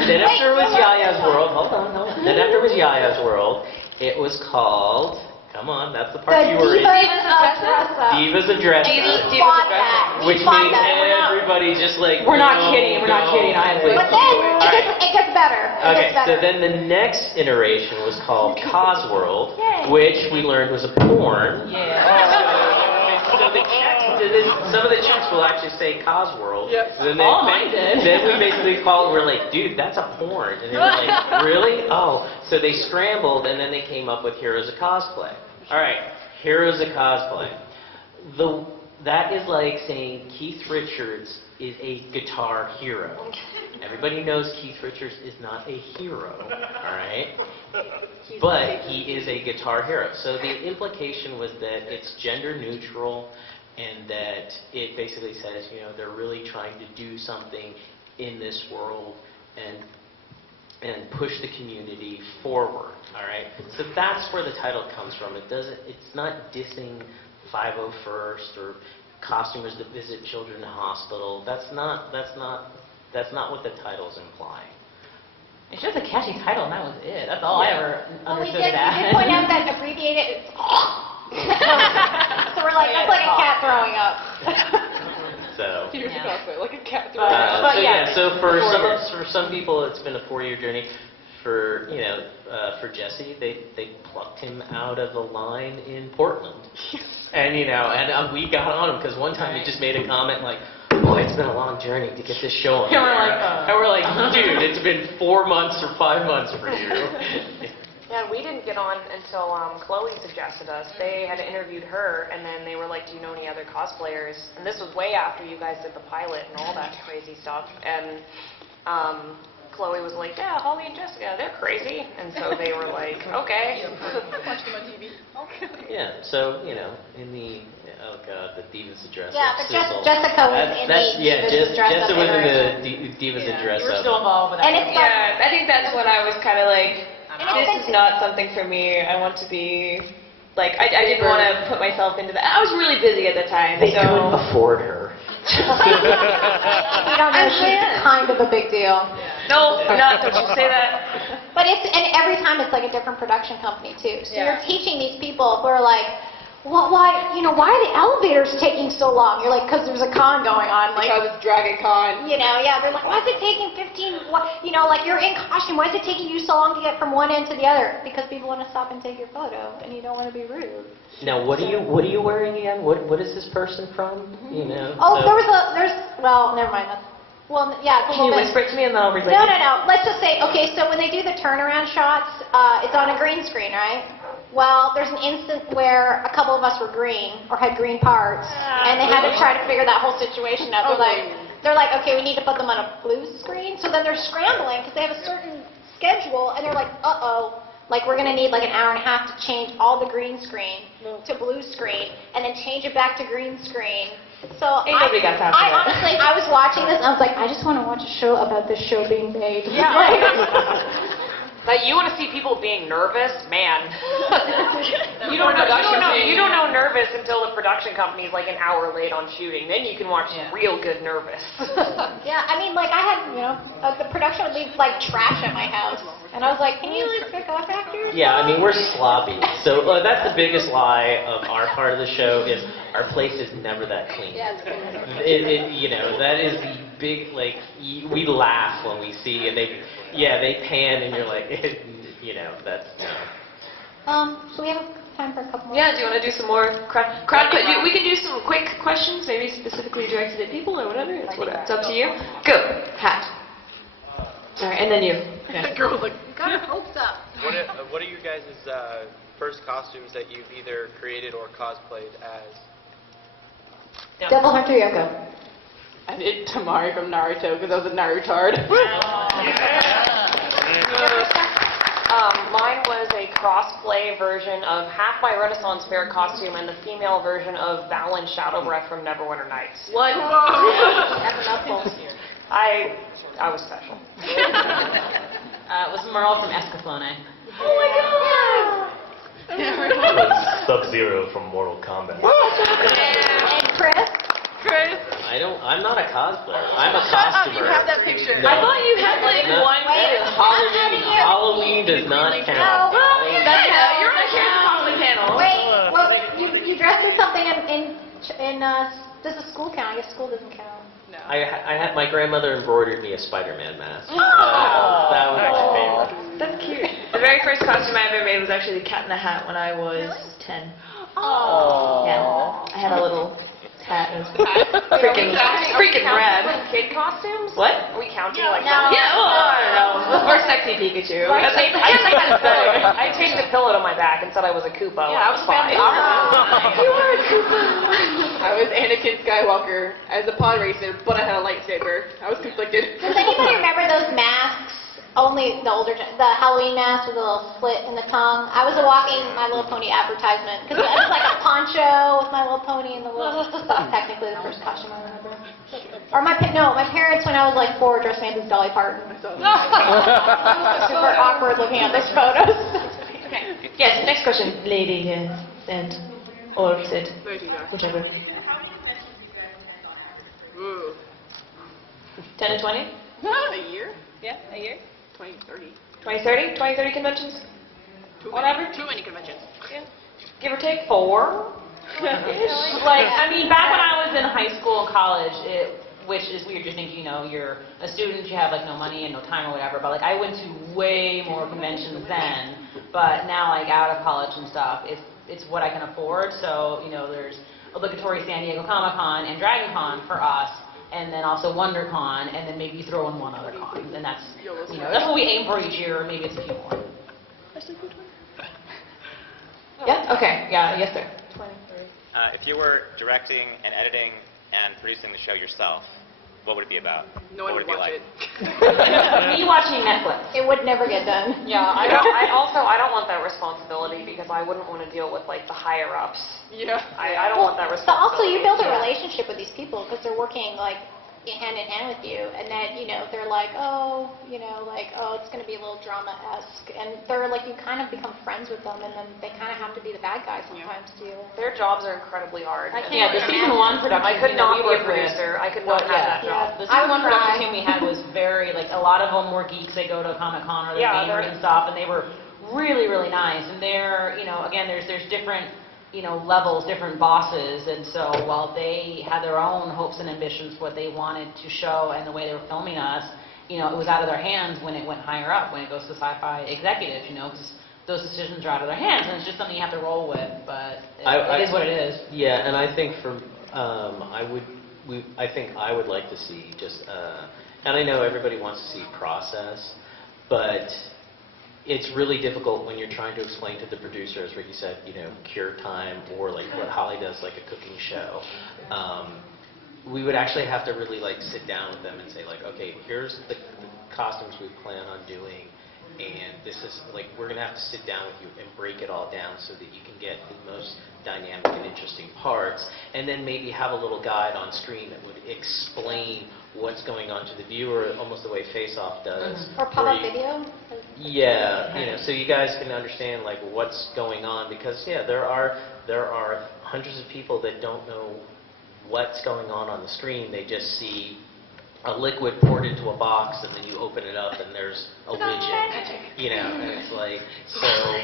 then after it was Yaya's World. Hold on. Then after it was Yaya's World, it was called. Come on, that's the part you were in. Divas of Dress Up. Which means everybody just like. We're not kidding either. But then it gets better. Okay, so then the next iteration was called Cosworld, which we learned was a porn. So the checks, some of the checks will actually say Cosworld. Yep. Then Mine did. Then we basically we're like, dude, that's a porn. And they were like, really? Oh. So they scrambled, and then they came up with Heroes of Cosplay. All right, Heroes of Cosplay. That is like saying Keith Richards is a guitar hero. Everybody knows Keith Richards is not a hero, all right? But he is a guitar hero. So the implication was that it's gender neutral and that it basically says, they're really trying to do something in this world and push the community forward, all right? So that's where the title comes from. It's not dissing 501st or costumers that visit children in the hospital. That's not what the titles imply. It's just a catchy title, and that was it. That's all I ever understood it as. We did point out that abbreviated. So we're like, that's like a cat throwing up. So. Like a cat throwing up. So for some people, it's been a 4-year journey. For Jesse, they plucked him out of the line in Portland, and we got on him because one time he just made a comment like, "Boy, it's been a long journey to get this show on." And we're like, dude, it's been 4 months or 5 months for you. Yeah, we didn't get on until Chloe suggested us. They had interviewed her, and then they were like, do you know any other cosplayers? And this was way after you guys did the pilot and all that crazy stuff. And Chloe was like, yeah, Holly and Jessica, they're crazy. And so they were like, okay. Watch them on TV. Yeah, so, in the, the Divas of Dress Up. Yeah, but Jessica was in the Divas of Dress Up. Jessica was in the Divas of Dress Up. You were still involved with that. Yeah, I think that's when I was kind of like, this is not something for me. I want to be, like, I didn't want to put myself into that. I was really busy at the time. They couldn't afford her. You don't know, she's kind of a big deal. No, don't you say that. But and every time it's like a different production company too. So you're teaching these people who are like, well, why are the elevators taking so long? You're like, because there's a con going on. Like, because it's Dragon Con. They're like, why is it taking 15, like you're in costume, why is it taking you so long to get from one end to the other? Because people want to stop and take your photo, and you don't want to be rude. Now, what are you wearing again? What is this person from? Oh, never mind. It's a Can you little bit. whisper it to me and then I'll relate? No. Let's just say, okay, so when they do the turnaround shots, it's on a green screen, right? Well, there's an instant where a couple of us were green or had green parts, and they had to try to figure that whole situation out. They're like, okay, we need to put them on a blue screen. So then they're scrambling because they have a certain schedule, and they're like, like we're gonna need like an hour and a half to change all the green screen to blue screen, and then change it back to green screen. So nobody got time for that. honestly, I was watching this, and I was like, I just want to watch a show about this show being made. Yeah. Like, you want to see people being nervous? Man. You don't know nervous until the production company is like an hour late on shooting. Then you can watch real good nervous. Yeah, I mean, like, I had, the production would leave, like, trash at my house. And I was like, can you leave pick up after? Yeah, I mean, we're sloppy. So that's the biggest lie of our part of the show is our place is never that clean. Yeah, that is the big, like, we laugh when we see, and they pan, and you're like, that's, So we have time for a couple more. Yeah, do you want to do some more crowd? We can do some quick questions, maybe specifically directed at people or whatever. It's up to you. Go. Hat. Sorry, and then you. The girl was like, Got her hopes up. What are your guys' first costumes that you've either created or cosplayed as? Devil Hunter Yoko. I did Tamari from Naruto because I was a Narutard. Mine was a cosplay version of half my Renaissance fair costume and the female version of Valen Shadowbreath from Neverwinter Nights. What? That's a mouthful. I was special. It was Merle from Escaflowne. Oh my god! Sub-Zero from Mortal Kombat. And Chris? I'm not a cosplayer. I'm a costumer. You have that picture. No. I thought you had like one wearing something does the school count? I guess school doesn't count. No. I had my grandmother embroidered me a Spider-Man mask. Oh. That was my favorite. That's cute. The very first costume I ever made was actually the Cat in the Hat when I was 10. Oh. Yeah. I had a little hat. It was freaking rad. Kid costumes? What? Are we counting No. like No. Yeah, well, I don't know. Or Sexy Pikachu. I That's like, I taped a pillow to my back and said I was a Koopa. Yeah, I was fine. family opera. You were a Koopa. I was Anakin Skywalker as a pod racer, but I had a lightsaber. I was conflicted. Does anybody remember those masks? Only the the Halloween mask with a little slit in the tongue. I was a walking My Little Pony advertisement because it was like a poncho with My Little Pony and the little stuff. Technically, the first costume I remember. Or my parents when I was like 4 dressed me up as Dolly Parton. Super awkward looking at those photos. Okay. Yes, next question. Lady and or Sid. Whichever. Ooh. 10 and 20? A year? Yeah, a year. 2030. 2030? 2030 conventions? Whatever. Too many conventions. Give or take 4? Like, I mean, back when I was in high school and college, which is weird to think, you're a student, you have like no money and no time or whatever, but like I went to way more conventions then, but now like out of college and stuff, it's what I can afford. So, there's obligatory San Diego Comic-Con and Dragon Con for us, and then also WonderCon, and then maybe you throw in one other con, and that's, that's what we aim for each year, or maybe it's a few more. Yeah? Okay. Yeah, yes, sir. If you were directing and editing and producing the show yourself, what would it be about? No one What would it be watch like? it. Me watching Netflix. It would never get done. Yeah, I don't want that responsibility because I wouldn't want to deal with like the higher ups. Yeah. I don't want that So responsibility. also you build a relationship with these people because they're working like hand in hand with you, and then they're like, oh, it's going to be a little drama-esque, and they're like, you kind of become friends with them, and then they kind of have to be the bad guy sometimes too. Their jobs are incredibly hard. Yeah, the season 1 production I could team that not we be a worked with, producer. I could not have that job. the I season would 1 production cry. team we had was very, like, a lot of them were geeks. They go to Comic-Con or they're Yeah, gamers and stuff, and they were really, really nice. And they're, again, there's different, levels, different bosses, and so while they had their own hopes and ambitions, what they wanted to show and the way they were filming us, it was out of their hands when it went higher up, when it goes to sci-fi executives, because those decisions are out of their hands, and it's just something you have to roll with, but it is what it is. Yeah, and I think I think I would like to see just, and I know everybody wants to see process, but it's really difficult when you're trying to explain to the producer, as Ricky said, cure time, or like what Holly does, like a cooking show. We would actually have to really like sit down with them and say like, okay, here's the costumes we plan on doing, and this is like, we're going to have to sit down with you and break it all down so that you can get the most dynamic and interesting parts, and then maybe have a little guide on screen that would explain what's going on to the viewer, almost the way Face Off does. Or pop-up video. Yeah, so you guys can understand like what's going on, because there are hundreds of people that don't know what's going on the screen. They just see a liquid poured into a box, and then you open it up and there's a widget, and it's like, so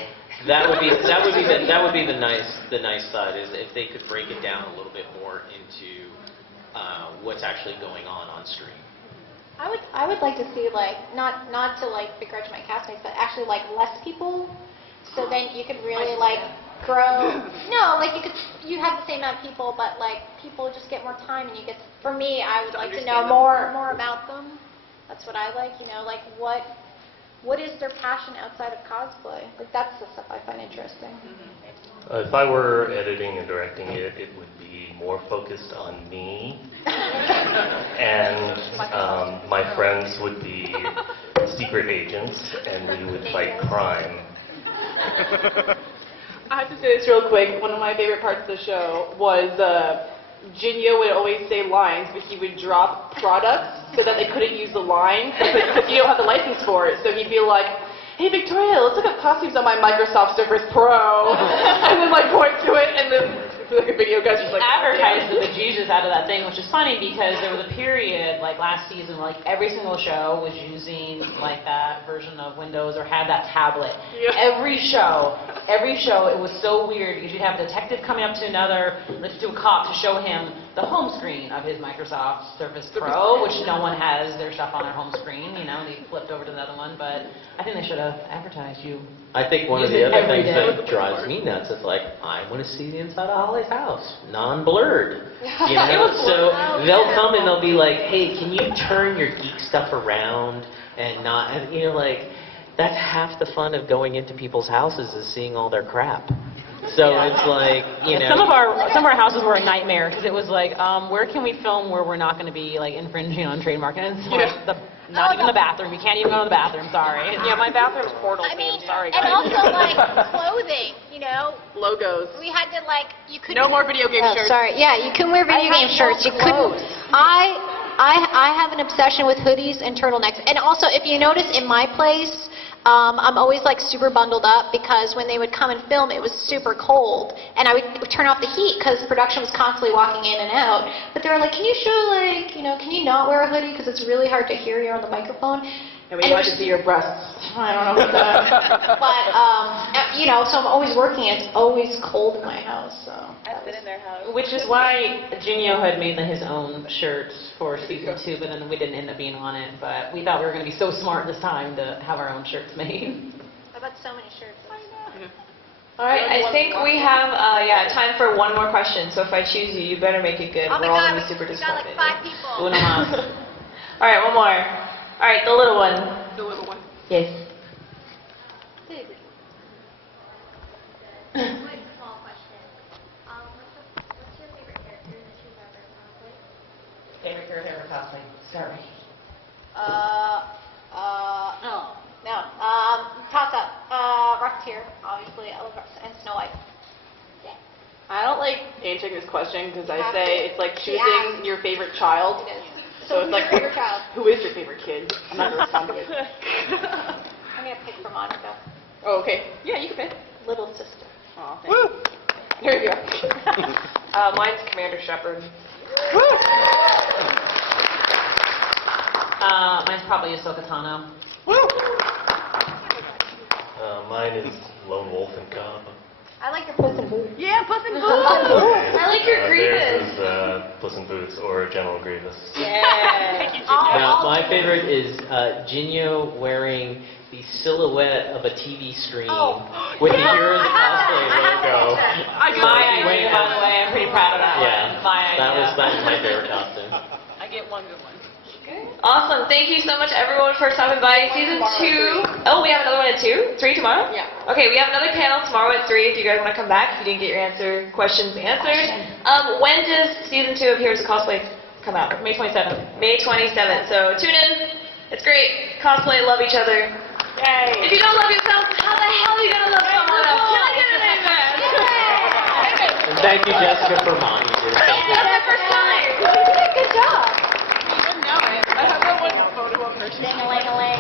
that would be the nice side, is if they could break it down a little bit more into what's actually going on screen. I would like to see like not to like begrudge my castmates, but actually like less people, so then you could really like grow. No, like you have the same amount of people, but like people just get more time, and you get. For me, I would like to know more about them. That's what I like. Like what is their passion outside of cosplay? Like that's the stuff I find interesting. If I were editing and directing it, it would be more focused on me, and my friends would be secret agents, and we would fight crime. I have to say this real quick. One of my favorite parts of the show was Jinyo would always say lines, but he would drop products so that they couldn't use the line because you don't have the license for it. So he'd be like, hey, Victoria, let's look up costumes on my Microsoft Surface Pro. And then, like, point to it, and then Like a video guy's just like, advertised the bejesus out of that thing, which is funny because there was a period like last season where like every single show was using like that version of Windows or had that tablet. Yeah. Every show, it was so weird because you'd have a detective coming up to to a cop to show him the home screen of his Microsoft Surface Pro, which no one has their stuff on their home screen, you know, they flipped over to the other one, but I think they should have advertised you. I think one of Use the it other every things day. that drives me nuts is like, I want to see the inside of Holly's house, non-blurred. You It know, was so blurred. they'll come and they'll be like, hey, can you turn your geek stuff around and not, and, you know, like, that's half the fun of going into people's houses is seeing all their crap. So Yeah. it's like, you know. Some of our houses were a nightmare because it was like, where can we film where we're not going to be like infringing on trademark? And it's like not even the bathroom. You can't even go to the bathroom. Sorry. Yeah, my bathroom's portal I mean, themed. Sorry, and guys. also like clothing, you know, logos. we had to like, you couldn't. No more video game Oh, shirts. sorry. Yeah, you couldn't wear video game shirts. You couldn't. I have an obsession with hoodies and turtlenecks. And also, if you notice in my place, I'm always like super bundled up because when they would come and film, it was super cold, and I would turn off the heat because production was constantly walking in and out. But they were like, "Can you show like, you know, can you not wear a hoodie because it's really hard to hear you on the microphone?" And we like to see your breasts. I don't know about that. But, you know, so I'm always working. It's always cold in my house, so. I've been in their house. Which is why Jinyo had made his own shirts for season 2, but then we didn't end up being on it. But we thought we were going to be so smart this time to have our own shirts made. I've got so many shirts. All right, I think we have time for one more question. So if I choose you, you better make it good. Oh my We're all God, gonna be super we got disappointed. like 5 people. Uno más. All right, one more. All right, the little one. The little one. Yes. Quick, small question. What's your favorite character that you've ever played? Favorite character ever cosplay? Sorry. No. Toss up. Rocketeer, obviously. I love Rocketeer. And Snow White. I don't like answering this question because I Have say to. it's like She choosing asked. your favorite child. It is. So it's who's like, your favorite child? who is your favorite kid? I'm not going to respond to it. I'm going to pick for Monica. Oh, okay. Yeah, you can pick. Little sister. Oh, thank you. There you go. Mine's Commander Shepard. Mine's probably Ahsoka Tano. Mine is Lone Wolf and Cobb. I like your Puss in Boots. Yeah, Puss in Boots. I like your Theirs Grievous. is Puss in Boots or General Grievous. Yeah. Now, my favorite is Jinyo wearing the silhouette of a TV screen with the Heroes of Cosplay logo. My idea, by the way. I'm pretty proud of that Yeah, one. My that idea. was my favorite costume. I get one good one. Awesome. Thank you so much, everyone, for stopping by. Season 2. Oh, we have another one at 2? 3 tomorrow? Yeah. Okay, we have another panel tomorrow at 3 if you guys want to come back, if you didn't get your questions answered. When does Season 2 of Heroes of Cosplay come out? May 27th. May 27th. So tune in. It's great. Cosplay, love each other. Yay! If you don't love yourself, how the hell are you going to love someone else? Can I get an amen? And thank you, Jessica, for mine. You did a And that's our first time. Good job. You wouldn't know it. I have that one photo of her. Ding-a-ling-a-ling.